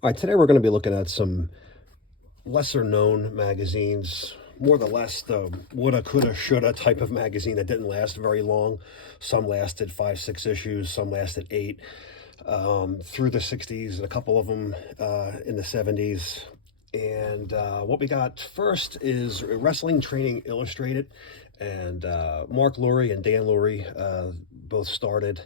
All right, today we're going to be looking at some lesser known magazines, more or less the woulda, coulda, shoulda type of magazine that didn't last very long. Some lasted 5, 6 issues, some lasted 8 through the 60s, and a couple of them in the 70s. And what we got first is Wrestling Training Illustrated, and Mark Lurie and Dan Lurie both started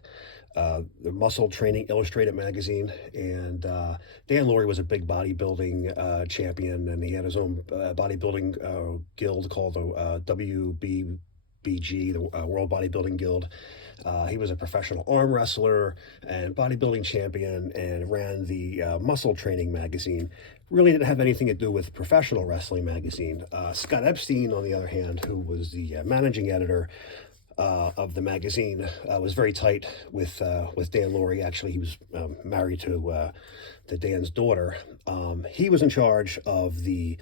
the Muscle Training Illustrated magazine. And Dan Lurie was a big bodybuilding champion, and he had his own bodybuilding guild called the WBBG, the World Bodybuilding Guild. He was a professional arm wrestler and bodybuilding champion, and ran the Muscle Training magazine. Really didn't have anything to do with Professional Wrestling magazine. Scott Epstein, on the other hand, who was the managing editor of the magazine, was very tight with Dan Lurie. Actually, he was married to Dan's daughter. He was in charge of the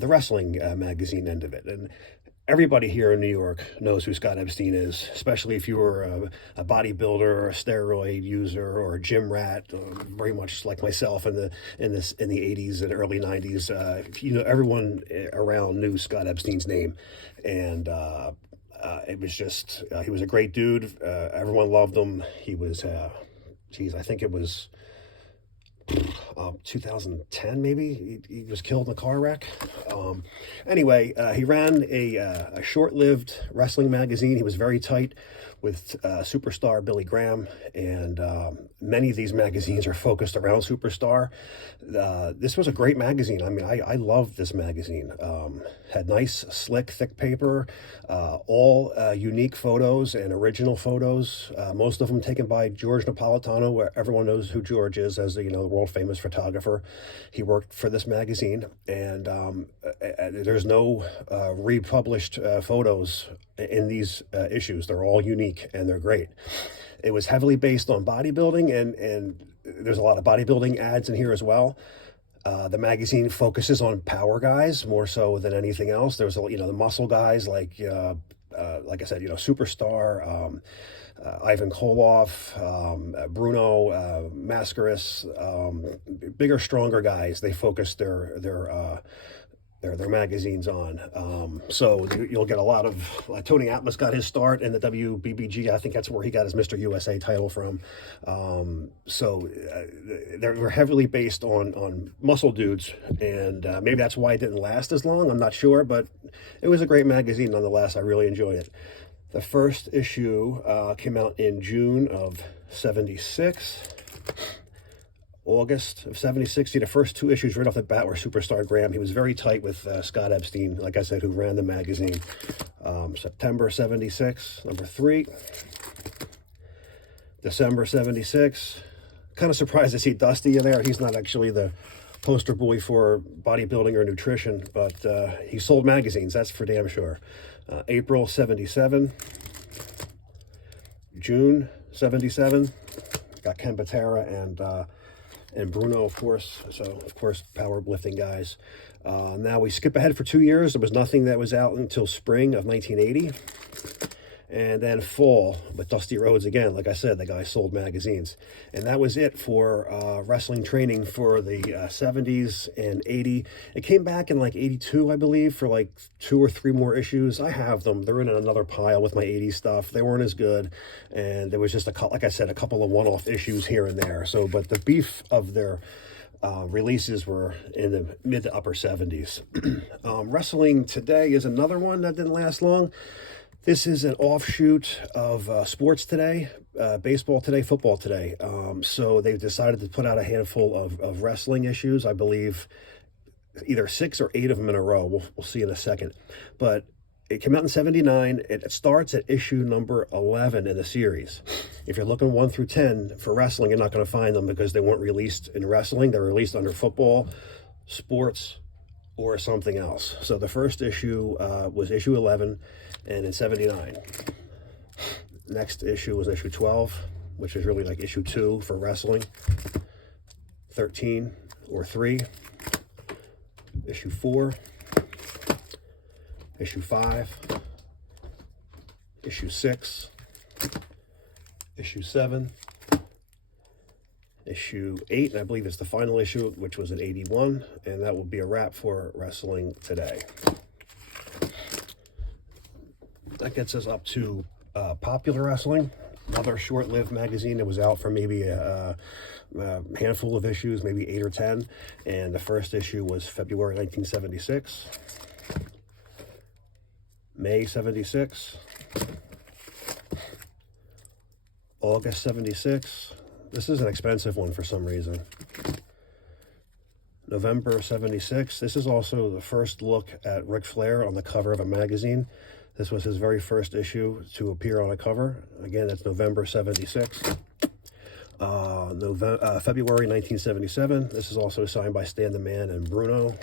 wrestling magazine end of it, and everybody here in New York knows who Scott Epstein is, especially if you were a bodybuilder, or a steroid user, or a gym rat, very much like myself in the 80s and early 90s. Everyone around knew Scott Epstein's name, and it was just he was a great dude. Everyone loved him. He was, I think it was 2010 maybe. He was killed in a car wreck. Anyway, he ran a short-lived wrestling magazine. He was very tight with superstar Billy Graham, and many of these magazines are focused around Superstar. This was a great magazine. I mean, I loved this magazine. Had nice, slick, thick paper, all unique photos and original photos, most of them taken by George Napolitano, where everyone knows who George is as the world-famous photographer. He worked for this magazine, and there's no republished photos in these issues. They're all unique, and they're great. It was heavily based on bodybuilding, and there's a lot of bodybuilding ads in here as well. The magazine focuses on power guys more so than anything else. There's the muscle guys like I said, Superstar, Ivan Koloff, Bruno, Mascaris, bigger, stronger guys. They focus their magazines on. So you'll get a lot of Tony Atlas got his start in the WBBG. I think that's where he got his Mr. USA title from. So they were heavily based on muscle dudes, and maybe that's why it didn't last as long. I'm not sure, but it was a great magazine nonetheless. I really enjoyed it. The first issue came out in June of '76. August of '76. The first 2 issues right off the bat were Superstar Graham. He was very tight with Scott Epstein, like I said, who ran the magazine. September '76, number 3. December '76. Kind of surprised to see Dusty in there. He's not actually the poster boy for bodybuilding or nutrition, but he sold magazines, that's for damn sure. April '77. June '77. Got Ken Patera and Bruno, of course. So, of course, powerlifting guys. Now we skip ahead for 2 years. There was nothing that was out until spring of 1980. And then fall with Dusty Rhodes again. Like I said, the guy sold magazines. And that was it for wrestling training for the 70s and 80. It came back in like 82, I believe, for like 2 or 3 more issues. I have them. They're in another pile with my 80s stuff. They weren't as good. And there was just, like I said, a couple of one-off issues here and there. So, but the beef of their releases were in the mid to upper 70s. Wrestling Today is another one that didn't last long. This is an offshoot of Sports Today, Baseball Today, Football Today. So they've decided to put out a handful of wrestling issues. I believe either 6 or 8 of them in a row. We'll see in a second. But it came out in '79. It starts at issue number 11 in the series. If you're looking 1 through 10 for wrestling, you're not going to find them because they weren't released in wrestling. They're released under football, sports, or something else. So the first issue was issue 11, and in '79. Next issue was issue 12, which is really like issue 2 for wrestling. 13 or 3. Issue 4. Issue 5. Issue 6. Issue 7. issue 8, and I believe it's the final issue, which was an 81, and that will be a wrap for Wrestling Today. That gets us up to Popular Wrestling, another short-lived magazine that was out for maybe a handful of issues, maybe 8 or 10, and the first issue was February 1976, May 76, August 76. This is an expensive one for some reason. November 76. This is also the first look at Ric Flair on the cover of a magazine. This was his very first issue to appear on a cover. Again, that's November 76. February 1977. This is also signed by Stan the Man and Bruno.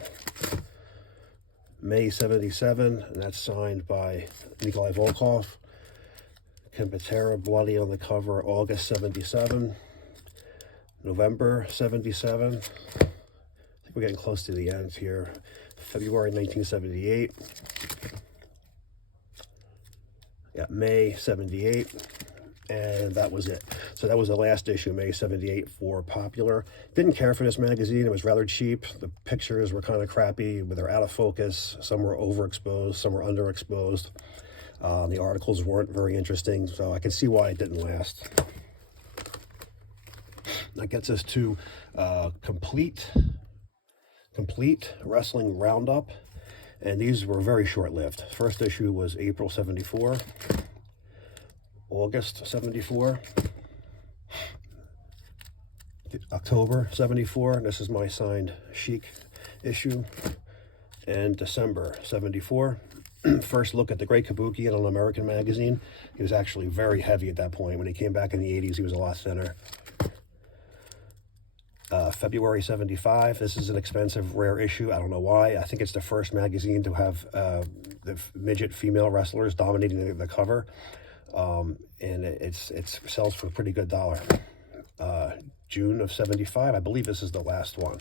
May 77, and that's signed by Nikolai Volkov. Competera bloody on the cover, August 77. November 77. I think we're getting close to the end here. February 1978. Yeah, May 78. And that was it. So that was the last issue, May 78, for Popular. Didn't care for this magazine. It was rather cheap. The pictures were kind of crappy, but they're out of focus. Some were overexposed, some were underexposed. The articles weren't very interesting, so I can see why it didn't last. That gets us to complete Wrestling Roundup, and these were very short-lived. First issue was April 74, August 74, October 74, and this is my signed Chic issue, and December 74. First look at the Great Kabuki in an American magazine. He was actually very heavy at that point. When he came back in the 80s, he was a lot thinner. February 75. This is an expensive, rare issue. I don't know why. I think it's the first magazine to have the midget female wrestlers dominating the cover. And it sells for a pretty good dollar. June of 75. I believe this is the last one.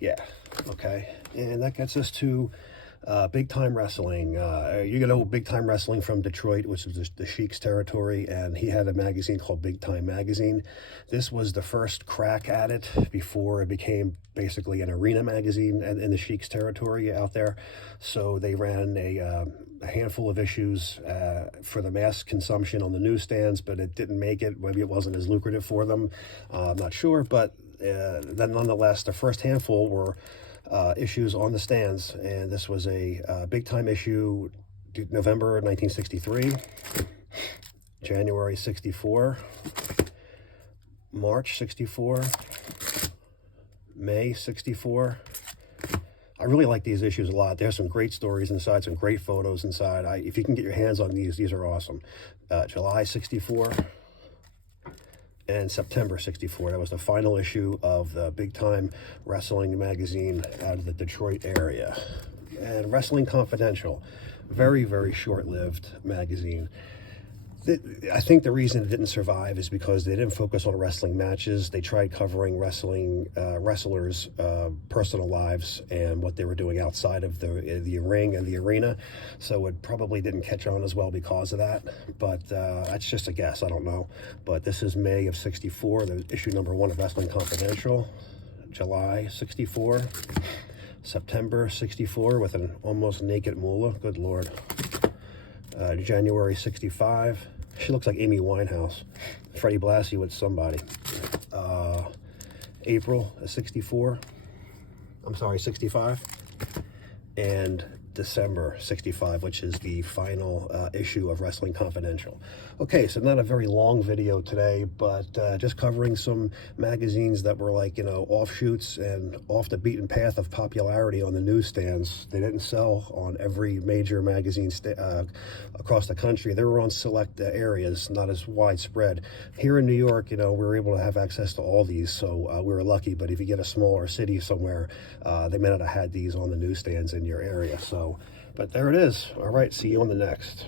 Yeah. Okay. And that gets us to Big Time Wrestling. You know Big Time Wrestling from Detroit, which was the Sheik's territory, and he had a magazine called Big Time Magazine. This was the first crack at it before it became basically an arena magazine in the Sheik's territory out there. So they ran a handful of issues for the mass consumption on the newsstands, but it didn't make it. Maybe it wasn't as lucrative for them. I'm not sure, but then nonetheless, the first handful were issues on the stands, and this was a big time issue, November 1963, January 64, March 64, May 64. I really like these issues a lot. There's some great stories inside, some great photos inside. If you can get your hands on these are awesome. July 64 and September 64. That was the final issue of the Big Time Wrestling magazine out of the Detroit area. And Wrestling Confidential, very, very short-lived magazine. I think the reason it didn't survive is because they didn't focus on wrestling matches. They tried covering wrestlers' personal lives and what they were doing outside of the ring and the arena. So it probably didn't catch on as well because of that. But that's just a guess. I don't know. But this is May of 64, the issue number 1 of Wrestling Confidential. July 64. September 64 with an almost naked Moolah. Good Lord. January 65. She looks like Amy Winehouse. Freddie Blassie with somebody. April 64. I'm sorry, 65. And December 65, which is the final issue of Wrestling Confidential. Okay, so not a very long video today, but just covering some magazines that were like, offshoots and off the beaten path of popularity on the newsstands. They didn't sell on every major magazine across the country. They were on select areas, not as widespread. Here in New York, we were able to have access to all these, so we were lucky. But if you get a smaller city somewhere, they may not have had these on the newsstands in your area. So, but there it is. All right, see you on the next.